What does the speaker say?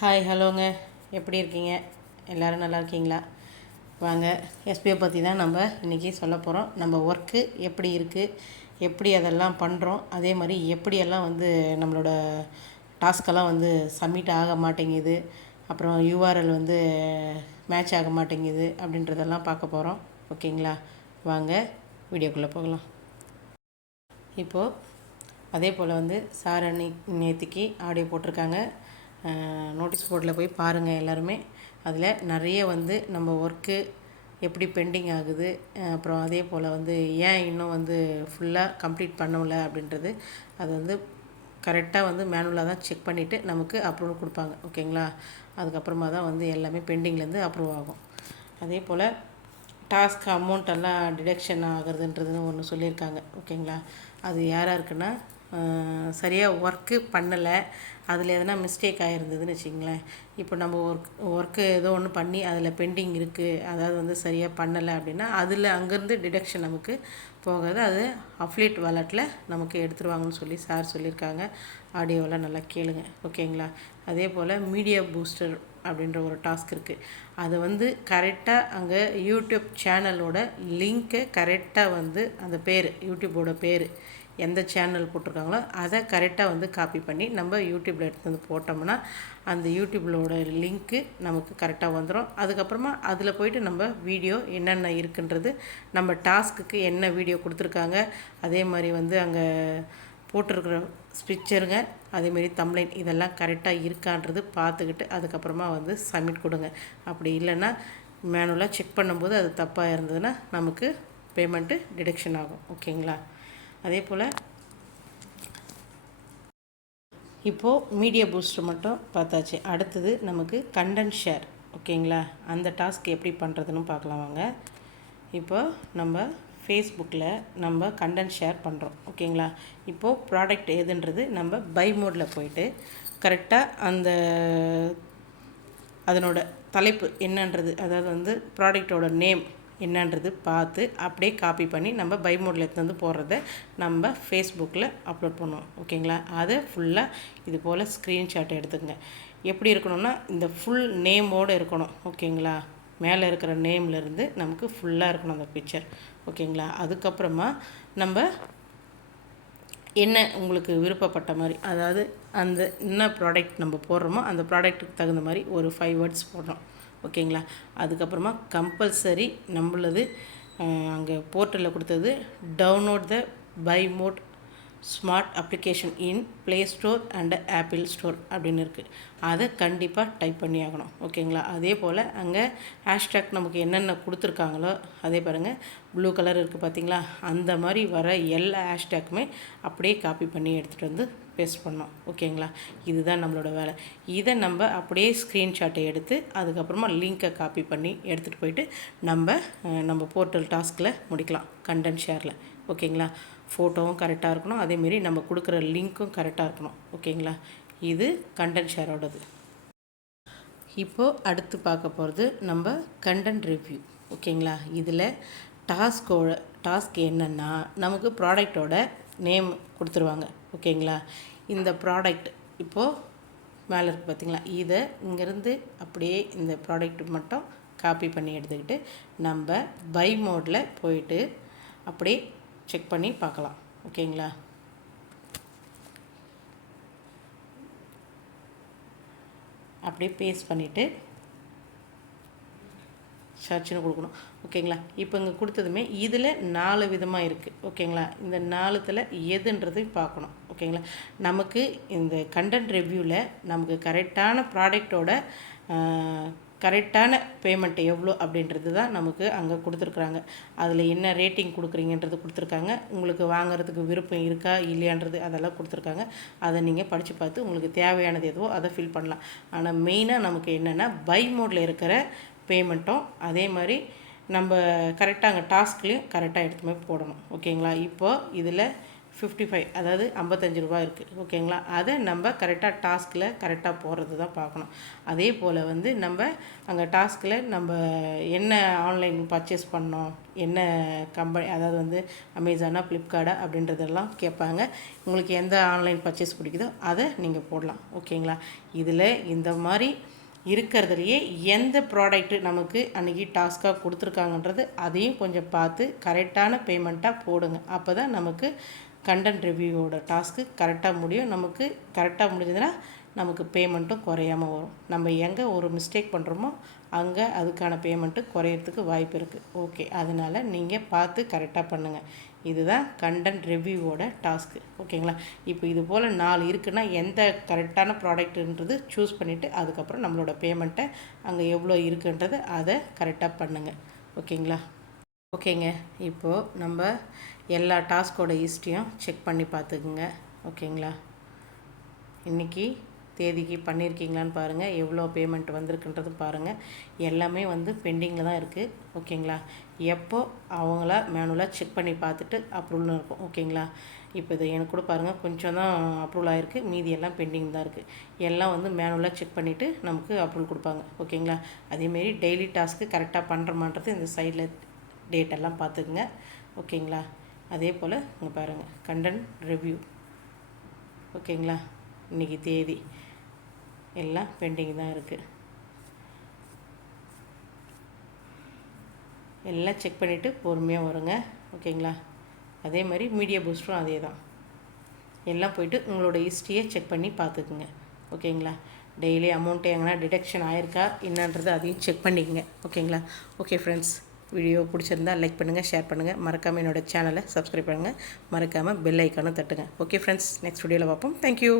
Hi ஹலோங்க, எப்படி இருக்கீங்க? எல்லோரும் நல்லா இருக்கீங்களா? வாங்க, எஸ்பிஐ பற்றி தான் நம்ம இன்றைக்கி சொல்ல போகிறோம். நம்ம ஒர்க்கு எப்படி இருக்குது, எப்படி அதெல்லாம் பண்ணுறோம், அதே மாதிரி எப்படியெல்லாம் நம்மளோட டாஸ்கெல்லாம் சப்மிட் ஆக மாட்டேங்குது, அப்புறம் யூஆர்எல் மேட்ச் ஆக மாட்டேங்குது அப்படின்றதெல்லாம் பார்க்க போகிறோம். ஓகேங்களா? வாங்க வீடியோக்குள்ளே போகலாம். இப்போது அதே போல் சார் நேற்றுக்கு ஆடியோ போட்டிருக்காங்க. நோட்டீஸ் போர்டில் போய் பாருங்கள் எல்லாருமே. அதில் நிறைய நம்ம ஒர்க்கு எப்படி பெண்டிங் ஆகுது, அப்புறம் அதே போல் ஏன் இன்னும் ஃபுல்லாக கம்ப்ளீட் பண்ணல அப்படின்றது அது கரெக்டாக மேனுவலாக தான் செக் பண்ணிவிட்டு நமக்கு அப்ரூவல் கொடுப்பாங்க. ஓகேங்களா? அதுக்கப்புறமா தான் எல்லாமே பெண்டிங்லேருந்து அப்ரூவ் ஆகும். அதே போல் டாஸ்க் அமௌண்ட்டெல்லாம் டிடக்ஷன் ஆகிறதுன்றதுன்னு ஒன்று சொல்லியிருக்காங்க. ஓகேங்களா? அது யாராக இருக்குன்னா, சரியாக ஒர்க்கு பண்ணலை, அதில் எதனா மிஸ்டேக் ஆகிருந்ததுன்னு வச்சிங்களேன். இப்போ நம்ம ஒர்க்கு ஏதோ ஒன்று பண்ணி அதில் பெண்டிங் இருக்குது, அதாவது சரியாக பண்ணலை அப்படின்னா அதில் அங்கேருந்து டிடக்ஷன் நமக்கு போகாது, அது அஃப்லியேட் வாலெட்டில் நமக்கு எடுத்துருவாங்கன்னு சொல்லி சார் சொல்லியிருக்காங்க. ஆடியோவெல்லாம் நல்லா கேளுங்க. ஓகேங்களா? அதே போல் மீடியா பூஸ்டர் அப்படின்ற ஒரு டாஸ்க் இருக்குது. அதை கரெக்டாக அங்கே யூடியூப் சேனலோட லிங்க்கை கரெக்டாக அந்த பேர், யூடியூப்போட பேர் எந்த சேனல் போட்டிருக்காங்களோ அதை கரெக்டாக காப்பி பண்ணி நம்ம யூடியூப்பில் எடுத்து போட்டோம்னா அந்த யூடியூப்லோட லிங்க்கு நமக்கு கரெக்டாக வந்துடும். அதுக்கப்புறமா அதில் போய்ட்டு நம்ம வீடியோ என்னென்ன இருக்குன்றது, நம்ம டாஸ்க்குக்கு என்ன வீடியோ கொடுத்துருக்காங்க, அதே மாதிரி அங்கே போட்டிருக்கிற பிக்சருங்க, அதேமாரி தம்ப்லைன் இதெல்லாம் கரெக்டாக இருக்கான்றது பார்த்துக்கிட்டு அதுக்கப்புறமா சப்மிட் கொடுங்க. அப்படி இல்லைன்னா மேனுவலாக செக் பண்ணும்போது அது தப்பாக இருந்ததுன்னா நமக்கு பேமெண்ட்டு டிடக்ஷன் ஆகும். ஓகேங்களா? அதே போல் இப்போது மீடியா பூஸ்டர் மட்டும் பார்த்தாச்சு. அடுத்தது நமக்கு கண்டென்ட் ஷேர். ஓகேங்களா? அந்த டாஸ்க் எப்படி பண்ணுறதுன்னு பார்க்கலாம் வாங்க. இப்போ நம்ம ஃபேஸ்புக்கில் நம்ம கண்டென்ட் ஷேர் பண்ணுறோம். ஓகேங்களா? இப்போது ப்ராடக்ட் எதுன்றது நம்ம பை மோடில் போயிட்டு கரெக்டாக அதனோட தலைப்பு என்னன்றது, அதாவது ப்ராடக்டோட நேம் என்னன்றது பார்த்து அப்படியே காப்பி பண்ணி நம்ம பை மோடில் எடுத்து போடுறத நம்ம ஃபேஸ்புக்கில் அப்லோட் பண்ணுவோம். ஓகேங்களா? அதை ஃபுல்லாக இது போல் ஸ்க்ரீன்ஷாட் எடுத்துக்கங்க. எப்படி இருக்கணும்னா இந்த ஃபுல் நேமோடு இருக்கணும். ஓகேங்களா? மேலே இருக்கிற நேம்லேருந்து நமக்கு ஃபுல்லாக இருக்கணும் அந்த பிக்சர். ஓகேங்களா? அதுக்கப்புறமா நம்ம என்ன உங்களுக்கு விருப்பப்பட்ட மாதிரி, அதாவது என்ன ப்ராடக்ட் நம்ம போடுறோமோ அந்த ப்ராடக்ட்டுக்கு தகுந்த மாதிரி ஒரு 5 வேர்ட்ஸ் போடுறோம். ஓகேங்களா? அதுக்கப்புறமா கம்பல்சரி நம்மளது அங்கே போர்ட்டலில் கொடுத்தது download the by mode smart application in play store and Apple store அப்படின்னு இருக்குது. அதை கண்டிப்பாக டைப் பண்ணி ஆகணும். ஓகேங்களா? அதே போல் அங்கே ஹேஷ்டேக் நமக்கு என்னென்ன கொடுத்துருக்காங்களோ அதே பாருங்கள், ப்ளூ கலர் இருக்குது பார்த்தீங்களா, அந்த மாதிரி வர எல்லா ஹேஷ்டேக்குமே அப்படியே காப்பி பண்ணி எடுத்துகிட்டு பேஸ்ட் பண்ணோம். ஓகேங்களா? இதுதான் நம்மளோட வேலை. இதை நம்ம அப்படியே ஸ்க்ரீன்ஷாட்டை எடுத்து அதுக்கப்புறமா லிங்க்கை காப்பி பண்ணி எடுத்துகிட்டு போயிட்டு நம்ம போர்ட்டல் டாஸ்கில் முடிக்கலாம், கண்டென்ட் ஷேரில். ஓகேங்களா? ஃபோட்டோவும் கரெக்டாக இருக்கணும், அதேமாரி நம்ம கொடுக்குற லிங்க்கும் கரெக்டாக இருக்கணும். ஓகேங்களா? இது கண்டென்ட் ஷேரோடது. இப்போது அடுத்து பார்க்க போகிறது நம்ம கண்டென்ட் ரிவ்யூ. ஓகேங்களா? இதில் டாஸ்க் என்னென்னா, நமக்கு ப்ராடக்டோட நேம் கொடுத்துருவாங்க. ஓகேங்களா? இந்த ப்ராடக்ட் இப்போது மேலே இருக்குது பார்த்தீங்களா, இதை இங்கேருந்து அப்படியே இந்த ப்ராடக்ட் மட்டும் காப்பி பண்ணி எடுத்துக்கிட்டு நம்ம பை மோடில் போயிட்டு அப்படியே செக் பண்ணி பார்க்கலாம். ஓகேங்களா? அப்படியே பேஸ்ட் பண்ணிவிட்டு சர்ச்னு கொடுக்கணும். ஓகேங்களா? இப்போ இங்கே கொடுத்ததுமே இதில் 4 விதமாக இருக்குது. ஓகேங்களா? இந்த 4த்தில் எதுன்றதையும் பார்க்கணும். ஓகேங்களா? நமக்கு இந்த கண்டென்ட் ரிவ்யூவில் நமக்கு கரெக்டான ப்ராடக்டோட கரெக்டான பேமெண்ட் எவ்வளோ அப்படின்றது தான் நமக்கு அங்கே கொடுத்துருக்குறாங்க. அதில் என்ன ரேட்டிங் கொடுக்குறீங்கன்றது கொடுத்துருக்காங்க. உங்களுக்கு வாங்குறதுக்கு விருப்பம் இருக்கா இல்லையான்றது அதெல்லாம் கொடுத்துருக்காங்க. அதை நீங்கள் படித்து பார்த்து உங்களுக்கு தேவையானது எதுவோ அதை ஃபில் பண்ணலாம். ஆனால் மெயினாக நமக்கு என்னென்னா பை மோடில் இருக்கிற பேமெண்ட்டும் அதே மாதிரி நம்ம கரெக்டாக அங்கே டாஸ்க்லேயும் கரெக்டாக எடுத்துமே போடணும். ஓகேங்களா? இப்போது இதில் 55 அதாவது 55 ரூபா இருக்குது. ஓகேங்களா? அதை நம்ம கரெக்டாக டாஸ்கில் கரெக்டாக போடுறது தான் பார்க்கணும். அதே போல் வந்து நம்ம அங்கே டாஸ்கில் நம்ம என்ன ஆன்லைன் பர்ச்சேஸ் பண்ணோம், என்ன கம்பெனி, அதாவது வந்து அமேசானா ஃப்ளிப்கார்ட்டா அப்படின்றதெல்லாம் கேட்பாங்க. உங்களுக்கு எந்த ஆன்லைன் பர்ச்சேஸ் பிடிக்குதோ அதை நீங்கள் போடலாம். ஓகேங்களா? இதில் இந்த மாதிரி இருக்கிறதுலையே எந்த ப்ராடக்ட்டு நமக்கு அன்றைக்கி டாஸ்க்காக கொடுத்துருக்காங்கன்றது அதையும் கொஞ்சம் பார்த்து கரெக்டான பேமெண்ட்டாக போடுங்க. அப்போ தான் நமக்கு கண்டென்ட் ரிவ்யூவோட டாஸ்க்கு கரெக்டாக முடியும். நமக்கு கரெக்டாக முடிஞ்சதுன்னா நமக்கு பேமெண்ட்டும் குறையாமல் வரும். நம்ம எங்கே ஒரு மிஸ்டேக் பண்ணுறோமோ அங்கே அதுக்கான பேமெண்ட்டு குறையிறதுக்கு வாய்ப்பு இருக்குது. ஓகே, அதனால் நீங்கள் பார்த்து கரெக்டாக பண்ணுங்கள். இதுதான் கண்டென்ட் ரிவ்யூவோட டாஸ்க்கு. ஓகேங்களா? இப்போ இது போல் 4 இருக்குன்னா எந்த கரெக்டான ப்ராடக்ட்டுன்றது சூஸ் பண்ணிவிட்டு அதுக்கப்புறம் நம்மளோட பேமெண்ட்டை அங்கே எவ்வளோ இருக்குன்றது அதை கரெக்டாக பண்ணுங்கள். ஓகேங்களா? ஓகேங்க, இப்போது நம்ம எல்லா டாஸ்கோட ஹிஸ்ட்ரியும் செக் பண்ணி பார்த்துக்குங்க. ஓகேங்களா? இன்றைக்கி தேதிக்கு பண்ணியிருக்கீங்களான்னு பாருங்கள், எவ்வளோ பேமெண்ட் வந்திருக்குன்றது பாருங்கள். எல்லாமே வந்து பெண்டிங்கில் தான் இருக்குது. ஓகேங்களா? எப்போ அவங்கள மேனுவலாக செக் பண்ணி பார்த்துட்டு அப்ரூவல்னு இருக்கும். ஓகேங்களா? இப்போ இது எனக்கு கூட பாருங்கள், கொஞ்சம் தான் அப்ரூவல் ஆகிருக்கு, மீதி எல்லாம் பெண்டிங் தான் இருக்குது. எல்லாம் வந்து மேனுவலாக செக் பண்ணிவிட்டு நமக்கு அப்ரூவல் கொடுப்பாங்க. ஓகேங்களா? அதேமாரி டெய்லி டாஸ்க்கு கரெக்டாக பண்ணுறமான்றது இந்த சைடில் டேட்டெல்லாம் பார்த்துக்குங்க. ஓகேங்களா? அதே போல் இங்கே பாருங்கள், கண்டென்ட் ரிவ்யூ. ஓகேங்களா? இன்றைக்கி தேதி எல்லாம் பெண்டிங் தான் இருக்குது. எல்லாம் செக் பண்ணிவிட்டு பொறுமையாக வருங்க. ஓகேங்களா? அதே மாதிரி மீடியா பூஸ்டரும் அதே தான். எல்லாம் போய்ட்டு உங்களோட ஹிஸ்ட்ரியை செக் பண்ணி பார்த்துக்குங்க. ஓகேங்களா? டெய்லி அமௌண்ட்டு எங்கன்னா டிடக்ஷன் ஆயிருக்கா என்னன்றது அதையும் செக் பண்ணிக்கங்க. ஓகேங்களா? ஓகே ஃப்ரெண்ட்ஸ், வீடியோ பிடிச்சிருந்தா லைக் பண்ணுங்கள், ஷேர் பண்ணுங்கள், மறக்காமல் என்னோடய சேனலை சப்ஸ்கிரைப் பண்ணுங்கள், மறக்காமல் பெல் ஐக்கானும் தட்டுங்க. ஓகே ஃப்ரெண்ட்ஸ், நெக்ஸ்ட் வீடியோவில் பார்ப்போம். தேங்க்யூ.